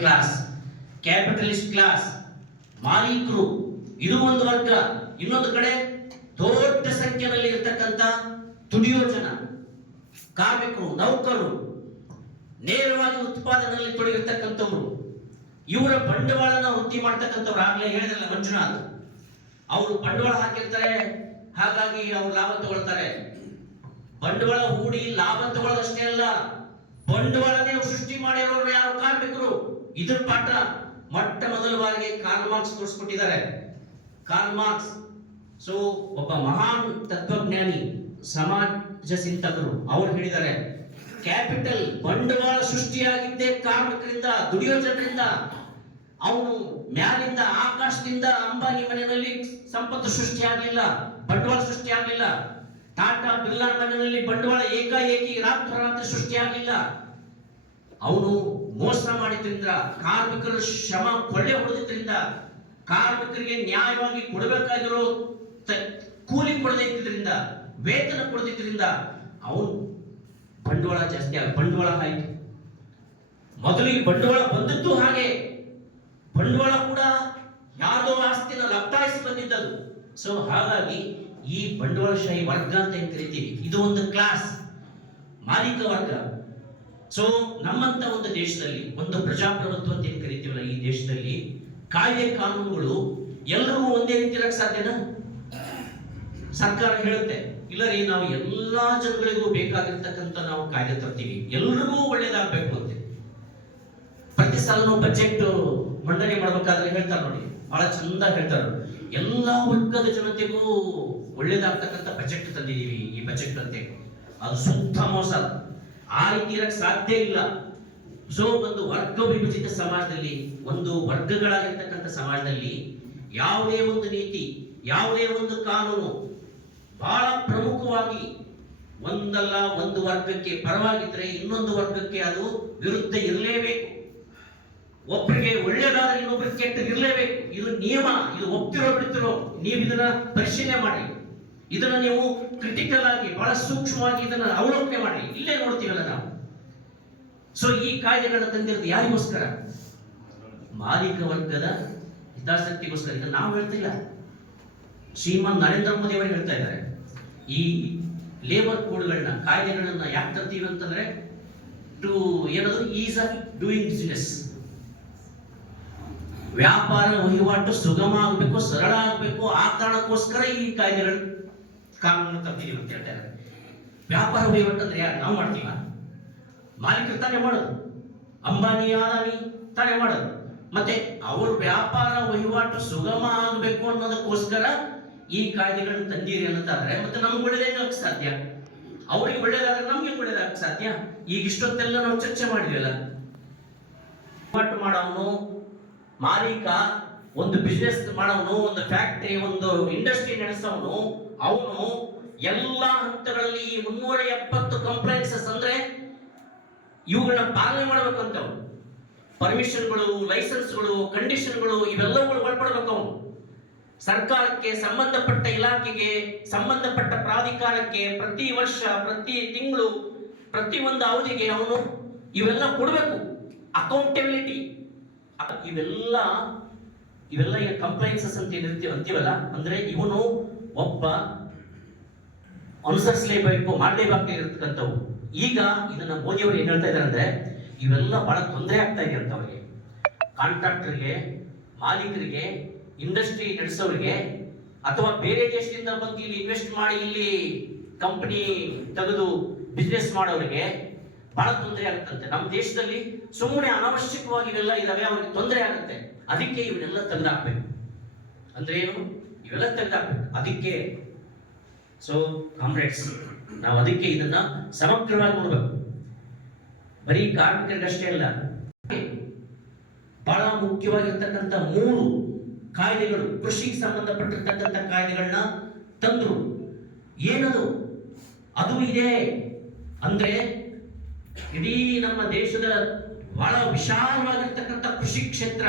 Class, capitalist class, ಮಾಲೀಕರು, ಇದು ಒಂದು ವರ್ಗ. ಇನ್ನೊಂದು ಕಡೆ ದೊಡ್ಡ ಸಂಖ್ಯೆಯಲ್ಲಿ ಇರತಕ್ಕಂತ ದುಡಿಯೋ ಜನ, ಕಾರ್ಮಿಕರು, ನೌಕರರು, ನೇರವಾಗಿ ಉತ್ಪಾದನೆಯಲ್ಲಿ ತೊಡಗಿರ್ತಕ್ಕಂಥವ್ರು, ಇವರ ಬಂಡವಾಳನ ವೃದ್ಧಿ ಮಾಡ್ತಕ್ಕಂಥವ್ರು. ಆಗ್ಲೇ ಹೇಳಿದ್ರಲ್ಲ ಮಂಜುನಾಥ್, ಅವರು ಬಂಡವಾಳ ಹಾಕಿರ್ತಾರೆ, ಹಾಗಾಗಿ ಅವ್ರು ಲಾಭ ತಗೊಳ್ತಾರೆ. ಬಂಡವಾಳ ಹೂಡಿ ಲಾಭ ತಗೊಳ್ಳೋದಷ್ಟೇ ಅಲ್ಲ, ಬಂಡವಾಳನೇ ಸೃಷ್ಟಿ ಮಾಡಿರೋರು ಯಾರು? ಕಾರ್ಮಿಕರು. ಇದ್ರ ಪಾಠ ಮೊಟ್ಟ ಮೊದಲ ಬಾರಿಗೆ ಕಾರ್ಲ್ ಮಾರ್ಕ್ಸ್ ತೋರಿಸ್ಕೊಟ್ಟಿದ್ದಾರೆ. ಕಾರ್ಲ್ ಮಾರ್ಕ್ಸ್ ಒಬ್ಬ ಮಹಾನ್ ತತ್ವಜ್ಞಾನಿ, ಸಮಾಜ ಚಿಂತಕರು. ಅವ್ರು ಹೇಳಿದ್ದಾರೆ, ಕ್ಯಾಪಿಟಲ್, ಬಂಡವಾಳ ಸೃಷ್ಟಿಯಾಗಿದ್ದೇ ಕಾರ್ಮಿಕರಿಂದ, ದುಡಿಯೋ ಜನರಿಂದ. ಅವನು ಮ್ಯಾಲಿಂದ, ಆಕಾಶದಿಂದ ಅಂಬಾನಿ ಮನೆಯಲ್ಲಿ ಸಂಪತ್ತು ಸೃಷ್ಟಿ ಆಗಲಿಲ್ಲ, ಬಂಡವಾಳ ಸೃಷ್ಟಿ ಆಗಲಿಲ್ಲ. ಟಾಟಾ ಬಿರ್ಲಾ ಮನೆಯಲ್ಲಿ ಬಂಡವಾಳ ಏಕಾಏಕಿ ರಾತ್ರೋರಾತ್ರಿ ಸೃಷ್ಟಿ ಆಗಲಿಲ್ಲ. ಅವನು ಮೋಸ ಮಾಡಿದ್ರಿಂದ, ಕಾರ್ಮಿಕರ ಶ್ರಮ ಕೊಳ್ಳೆ ಹೊಡೆದಿದ್ರಿಂದ, ಕಾರ್ಮಿಕರಿಗೆ ನ್ಯಾಯವಾಗಿ ಕೊಡಬೇಕಾಗಿರೋ ಕೂಲಿ ಕೊಡದೇ ಇದ್ದಿದ್ರಿಂದ, ವೇತನ ಕೊಡದಿದ್ರಿಂದ ಅವನು ಬಂಡವಾಳ ಜಾಸ್ತಿ ಬಂಡವಾಳ ಆಯಿತು. ಮೊದಲಿಗೆ ಬಂಡವಾಳ ಬಂದದ್ದು ಹಾಗೆ, ಬಂಡವಾಳ ಕೂಡ ಯಾರ್ದೋ ಆಸ್ತಿನ ಲಪ್ತಾಯಿಸಿ ಬಂದಿದ್ದದು. ಹಾಗಾಗಿ ಈ ಬಂಡವಾಳಶಾಹಿ ವರ್ಗ ಅಂತ ಏನ್ ಕರಿತೀವಿ, ಇದು ಒಂದು ಕ್ಲಾಸ್, ಮಾಲೀಕ ವರ್ಗ. ನಮ್ಮಂತ ಒಂದು ದೇಶದಲ್ಲಿ, ಒಂದು ಪ್ರಜಾಪ್ರಭುತ್ವ ಅಂತ ಏನ್ ಕರಿತೀವಲ್ಲ, ಈ ದೇಶದಲ್ಲಿ ಕಾಯ್ದೆ ಕಾನೂನುಗಳು ಎಲ್ಲರಿಗೂ ಒಂದೇ ರೀತಿ ಇರಕ್ಕೆ ಸಾಧ್ಯನಾ? ಸರ್ಕಾರ ಹೇಳುತ್ತೆ, ಇಲ್ಲ ರೀ, ನಾವು ಎಲ್ಲಾ ಜನಗಳಿಗೂ ಬೇಕಾಗಿರ್ತಕ್ಕಂಥ ನಾವು ಕಾಯ್ದೆ ತರ್ತೀವಿ, ಎಲ್ರಿಗೂ ಒಳ್ಳೇದಾಗಬೇಕು ಅಂತ. ಪ್ರತಿ ಸಲನೂ ಬಜೆಟ್ ಮಂಡನೆ ಮಾಡ್ಬೇಕಾದ್ರೆ ಹೇಳ್ತಾರೆ ನೋಡಿ, ಬಹಳ ಚಂದ ಹೇಳ್ತಾರೆ, ಎಲ್ಲಾ ವರ್ಗದ ಜನತೆಗೂ ಒಳ್ಳೇದಾಗ್ತಕ್ಕಂಥ ಬಜೆಟ್ ತಂದಿದೀವಿ, ಈ ಬಜೆಟ್ ಅಂತೆ. ಅದು ಶುದ್ಧ ಮೋಸ. ಆ ರೀತಿ ಇರಕ್ಕೆ ಸಾಧ್ಯ ಇಲ್ಲ. ಒಂದು ವರ್ಗ ವಿಭಜಿತ ಸಮಾಜದಲ್ಲಿ, ಒಂದು ವರ್ಗಗಳಾಗಿರ್ತಕ್ಕಂಥ ಸಮಾಜದಲ್ಲಿ ಯಾವುದೇ ಒಂದು ನೀತಿ, ಯಾವುದೇ ಒಂದು ಕಾನೂನು ಬಹಳ ಪ್ರಮುಖವಾಗಿ ಒಂದಲ್ಲ ಒಂದು ವರ್ಗಕ್ಕೆ ಪರವಾಗಿದ್ರೆ ಇನ್ನೊಂದು ವರ್ಗಕ್ಕೆ ಅದು ವಿರುದ್ಧ ಇರಲೇಬೇಕು. ಒಬ್ಬರಿಗೆ ಒಳ್ಳೆಯದಾದ್ರೆ ಇನ್ನೊಬ್ಬರಿಗೆ ಕೆಟ್ಟದಿರಲೇಬೇಕು. ಇದು ನಿಯಮ. ಇದು ಒಪ್ತಿರೋ ಬಿಡ್ತಿರೋ ನೀವು ಇದನ್ನ ಪರಿಶೀಲನೆ ಮಾಡಿ, ಇದನ್ನ ನೀವು ಕ್ರಿಟಿಕಲ್ ಆಗಿ ಬಹಳ ಸೂಕ್ಷ್ಮವಾಗಿ ಇದನ್ನ ಅವಲೋಕನೆ ಮಾಡಿ. ಇಲ್ಲೇ ನೋಡ್ತೀವಲ್ಲ ನಾವು. ಈ ಕಾಯ್ದೆಗಳನ್ನ ತಂದಿರೋದು ಯಾರಿಗೋಸ್ಕರ? ಮಾಲೀಕ ವರ್ಗದ ಹಿತಾಸಕ್ತಿಗೋಸ್ಕರ. ಇದನ್ನ ನಾವು ಹೇಳ್ತಿಲ್ಲ, ಶ್ರೀಮಾನ್ ನರೇಂದ್ರ ಮೋದಿ ಅವರು ಹೇಳ್ತಾ ಇದ್ದಾರೆ. ಈ ಲೇಬರ್ ಕೋಡ್ಗಳನ್ನ, ಕಾಯ್ದೆಗಳನ್ನ ಯಾಕೆ ತರ್ತೀವಿ ಅಂತಂದ್ರೆ, ಟು ಏನದು, ಈಸ್ ಆಫ್ ಡೂಯಿಂಗ್ ಬಿಸಿನೆಸ್, ವ್ಯಾಪಾರ ವಹಿವಾಟು ಸುಗಮ ಆಗಬೇಕು, ಸರಳ ಆಗಬೇಕು. ಆ ಕಾರಣಕ್ಕೋಸ್ಕರ ಈ ಕಾಯ್ದೆಗಳು, ಕಾನೂನು ತರ್ತೀವಿ ಅಂತ ಹೇಳ್ತಾ ಇದ್ದಾರೆ. ವ್ಯಾಪಾರ ವಹಿವಾಟು ಅಂದ್ರೆ ಯಾರು? ನಾವು ಮಾಡ್ತೀವ? ಮಾಲೀಕರು ತಾನೇ ಮಾಡೋದು, ಅಂಬಾನಿ ಅದಾನಿ ತಾನೇ ಮಾಡೋದು. ಮತ್ತೆ ಅವ್ರ ವ್ಯಾಪಾರ ವಹಿವಾಟು ಸುಗಮ ಆಗಬೇಕು ಅನ್ನೋದಕ್ಕೋಸ್ಕರ ಈ ಕಾಯ್ದೆಗಳನ್ನ ತಂದೀರಿ ಅನ್ನೋದಾದ್ರೆ, ಮತ್ತೆ ನಮ್ಗೆ ಒಳ್ಳೇದಾಗಕ್ಕೆ ಸಾಧ್ಯ? ಅವ್ರಿಗೆ ಒಳ್ಳೇದಾದ್ರೆ ನಮ್ಗೆ ಒಳ್ಳೇದಾಗಕ್ಕೆ ಸಾಧ್ಯ? ಈಗ ಇಷ್ಟೊತ್ತೆಲ್ಲ ನಾವು ಚರ್ಚೆ ಮಾಡಿದ್ವಲ್ಲ. ವಹಿವಾಟು ಮಾಡೋನು, ಮಾಲೀಕ, ಒಂದು ಬಿಸ್ನೆಸ್ ಮಾಡೋನು, ಒಂದು ಫ್ಯಾಕ್ಟರಿ, ಒಂದು ಇಂಡಸ್ಟ್ರಿ ನಡೆಸೋನು, ಅವನು ಎಲ್ಲಾ ಹಂತಗಳಲ್ಲಿ 370 ಕಂಪ್ಲೈನ್ಸಸ್ ಅಂದ್ರೆ ಇವುಗಳನ್ನ ಪಾಲನೆ ಮಾಡಬೇಕಂತ. ಪರ್ಮಿಷನ್ಗಳು, ಲೈಸೆನ್ಸ್ಗಳು, ಕಂಡೀಷನ್ಗಳು, ಇವೆಲ್ಲವುಗಳು ಒಳಪಡಬೇಕು. ಅವನು ಸರ್ಕಾರಕ್ಕೆ, ಸಂಬಂಧಪಟ್ಟ ಇಲಾಖೆಗೆ, ಸಂಬಂಧಪಟ್ಟ ಪ್ರಾಧಿಕಾರಕ್ಕೆ ಪ್ರತಿ ವರ್ಷ, ಪ್ರತಿ ತಿಂಗಳು, ಪ್ರತಿ ಒಂದು ಅವಧಿಗೆ ಅವನು ಇವೆಲ್ಲ ಕೊಡಬೇಕು. ಅಕೌಂಟಬಿಲಿಟಿ. ಇವೆಲ್ಲ ಕಂಪ್ಲೈನ್ಸಸ್ ಅಂತ ಅಂತೀವಲ್ಲ, ಅಂದ್ರೆ ಇವನು ಒಬ್ಬ ಅನುಸರಿಸಲೇಬೇಕು, ಮಾಡಲೇಬೇಕಾಗಿರ್ತಕ್ಕಂಥವು. ಈಗ ಇದನ್ನ ಮೋದಿ ಅವರು ಏನ್ ಹೇಳ್ತಾ ಇದ್ದಾರೆ ಅಂದ್ರೆ, ಇವೆಲ್ಲ ಬಹಳ ತೊಂದರೆ ಆಗ್ತಾ ಇದೆ ಅಂತ ಅವರಿಗೆ, ಕಾಂಟ್ರಾಕ್ಟರ್ಗೆ, ಮಾಲೀಕರಿಗೆ, ಇಂಡಸ್ಟ್ರಿ ನಡೆಸೋರಿಗೆ, ಅಥವಾ ಬೇರೆ ದೇಶದಿಂದ ಬಂದು ಇಲ್ಲಿ ಇನ್ವೆಸ್ಟ್ ಮಾಡಿ ಇಲ್ಲಿ ಕಂಪನಿ ತೆಗೆದು ಬಿಸ್ನೆಸ್ ಮಾಡೋರಿಗೆ ಬಹಳ ತೊಂದರೆ ಆಗುತ್ತಂತೆ. ನಮ್ಮ ದೇಶದಲ್ಲಿ ಸುಮ್ಮನೆ ಅನಾವಶ್ಯಕವಾಗಿ ಇವೆಲ್ಲ ಇದಾವೆ, ಅವ್ರಿಗೆ ತೊಂದರೆ ಆಗುತ್ತೆ. ಅದಕ್ಕೆ ಇವನ್ನೆಲ್ಲ ತೆಗೆದಾಕ್ಬೇಕು. ಅಂದ್ರೆ ಏನು? ಇವೆಲ್ಲ ತೆಗೆದಾಕ್ಬೇಕು. ಅದಕ್ಕೆ ಕಾಮ್ರೇಡ್ಸ್, ನಾವು ಅದಕ್ಕೆ ಇದನ್ನ ಸಮಗ್ರವಾಗಿ ನೋಡ್ಬೇಕು. ಬರೀ ಕಾರ್ಮಿಕರಿಗಷ್ಟೇ ಅಲ್ಲ, ಬಹಳ ಮುಖ್ಯವಾಗಿರ್ತಕ್ಕಂಥ 3 ಕಾಯ್ದೆಗಳು, ಕೃಷಿಗೆ ಸಂಬಂಧಪಟ್ಟಿರ್ತಕ್ಕಂಥ ಕಾಯ್ದೆಗಳನ್ನ ತಂದ್ರು. ಏನದು? ಅದು ಇದೆ ಅಂದ್ರೆ, ಇಡೀ ನಮ್ಮ ದೇಶದ ಬಹಳ ವಿಶಾಲವಾಗಿರ್ತಕ್ಕಂಥ ಕೃಷಿ ಕ್ಷೇತ್ರ